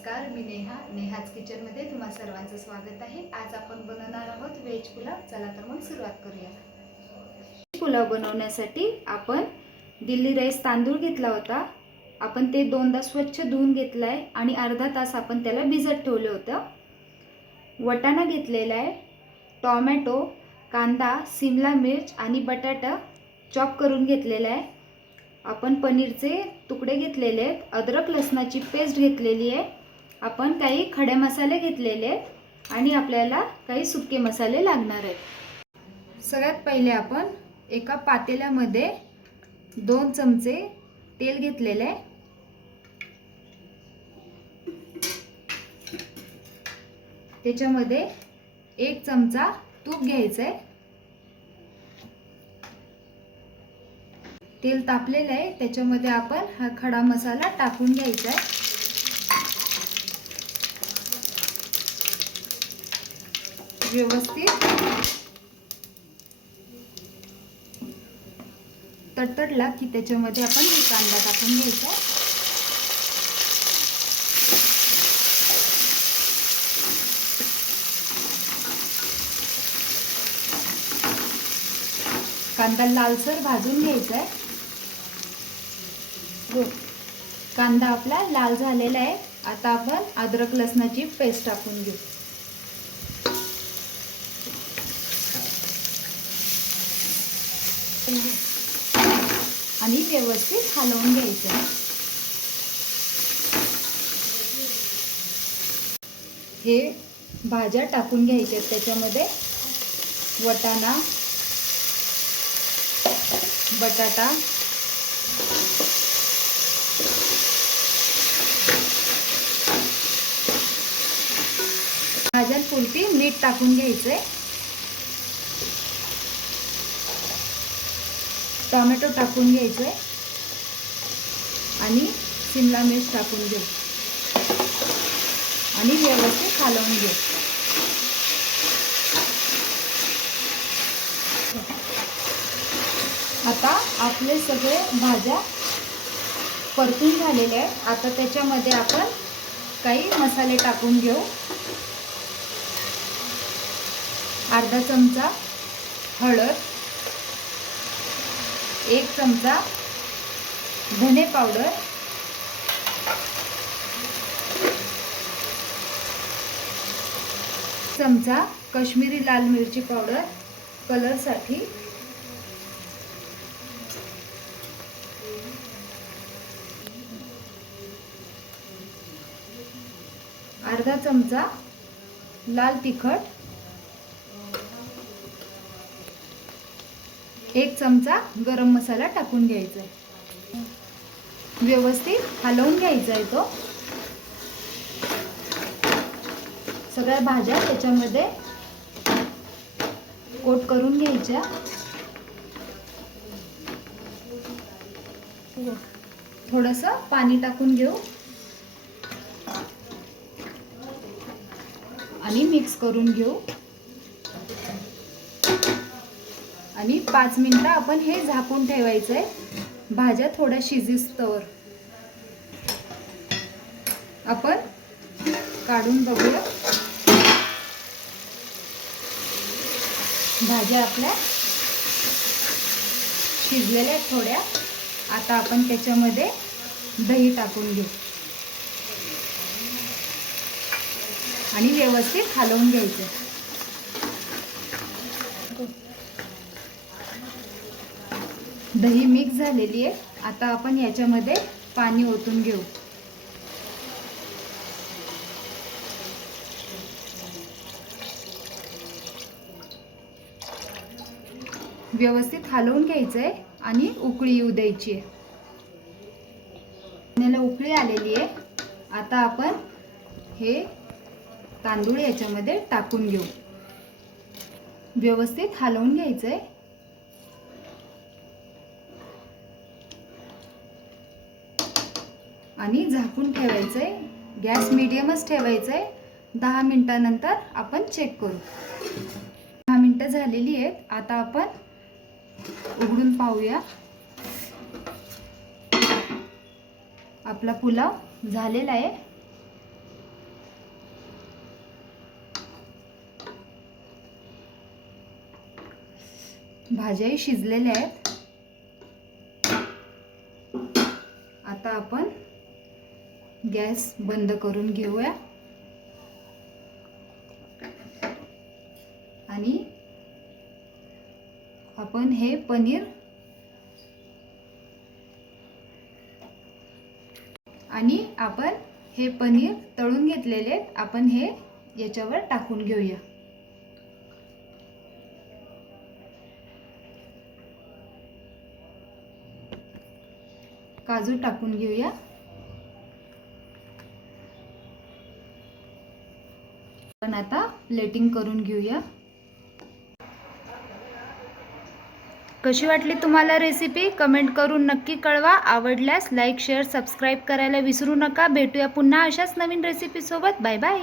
नमस्कार मी नेहा नेहाच किचनमध्ये तुम्हा सर्वांचं स्वागत आहे. आज आपण बनवणार आहोत व्हेज पुलाव. चला तर मग सुरुवात करूया. पुलाव बनवण्यासाठी आपण दिल्ली राईस तांदूळ घेतला होता. आपण ते दोनदा स्वच्छ धुवून घेतलं आहे आणि अर्धा तास आपण त्याला भिजत ठेवलं होतं. वटाणा घेतलेला आहे टॉमॅटो कांदा सिमला मिर्च आणि बटाटा चॉप करून घेतलेला आहे. आपण पनीरचे तुकडे घेतलेले आहेत अद्रक लसणाची पेस्ट घेतलेली आहे. आपण काही खडे मसाले घेतलेले आहेत आणि आपल्याला काही सुके मसाले लागणार आहेत. सगळ्यात पहिले आपण एका पातेल्यामध्ये दोन चमचे तेल घेतलेले आहे. त्याच्यामध्ये एक चमचा तूप घ्यायचं आहे. तेल तापलेलं आहे त्याच्यामध्ये आपण हा खडा मसाला टाकून घ्यायचा आहे. व्यवस्थित. तडतडला की त्याच्यामध्ये आपण हे कांदा टाकून घ्यायचा. आहे कांदा लालसर भाजून घ्यायचा आहे हो. कांदा आपला लाल झालेला आहे. आता आपण अद्रक लसणाची पेस्ट टाकून घेऊ. आणि व्यवस्थित हलवून घ्यायचं. आहे हे भाज्या टाकून घ्यायच्या आहेत त्याच्यामध्ये. वटाणा बटाटा भाज्यांपुरती मीठ टाकून घ्यायचंय. टोमॅटो टाकून घ्यायचंय. आणि शिमला मिर्च टाकून घेऊ. आणि व्यवस्थित हलवून घेऊ. आता आपले सगळे भाज्या परतून झालेले आहेत. आता त्याच्यामध्ये आपण काही मसाले टाकून घेऊ. अर्धा चमचा हळद. एक चमचा धने पावडर. चमचा कश्मीरी लाल मिरची पावडर कलरसाठी अर्धा चमचा लाल तिखट. एक चमचा गरम मसाला टाकून घ्यायचा आहे. व्यवस्थित हलवून घ्यायचा आहे तो. सगळ्या भाज्या त्याच्यामध्ये कोट करून घ्यायच्या. थोडंसं पाणी टाकून घेऊ. आणि मिक्स करून घेऊ. आणि पाच मिनटं आपण हे झाकून ठेवायचं आहे भाज्या थोड्या शिजिस्तवर. आपण काढून बघूया. भाज्या आपल्या शिजलेल्या आहेत थोड्या. आता आपण त्याच्यामध्ये दही टाकून घेऊ. आणि व्यवस्थित हलवून घ्यायचं. दही मिक्स झालेली आहे. आता आपण याच्यामध्ये पाणी ओतून घेऊ. व्यवस्थित हलवून घ्यायचं आहे आणि उकळी येऊ द्यायची आहे. पाण्याला उकळी आलेली आहे. आता आपण हे तांदूळ याच्यामध्ये टाकून घेऊ. व्यवस्थित हलवून घ्यायचं आहे आणि झाकून ठेवायचं आहे गॅस मिडियमच ठेवायचं आहे दहा मिनटानंतर आपण चेक करू. दहा मिनटं झालेली आहेत. आता आपण उघडून पाहूया. आपला पुलाव झालेला आहे. भाज्याही शिजलेल्या आहेत. आता आपण गॅस बंद करून घेऊया. आणि आपण हे पनीर आणि आपण हे पनीर तळून घेतलेले आपण हे याच्यावर टाकून घेऊया. काजू टाकून घेऊया. आपण आता प्लेटिंग करून घेऊया. कशी वाटली तुम्हाला रेसिपी कमेंट करून नक्की कळवा. आवडल्यास लाईक शेअर सबस्क्राईब करायला विसरू नका. भेटूया पुन्हा अशाच नवीन रेसिपीसोबत बाय बाय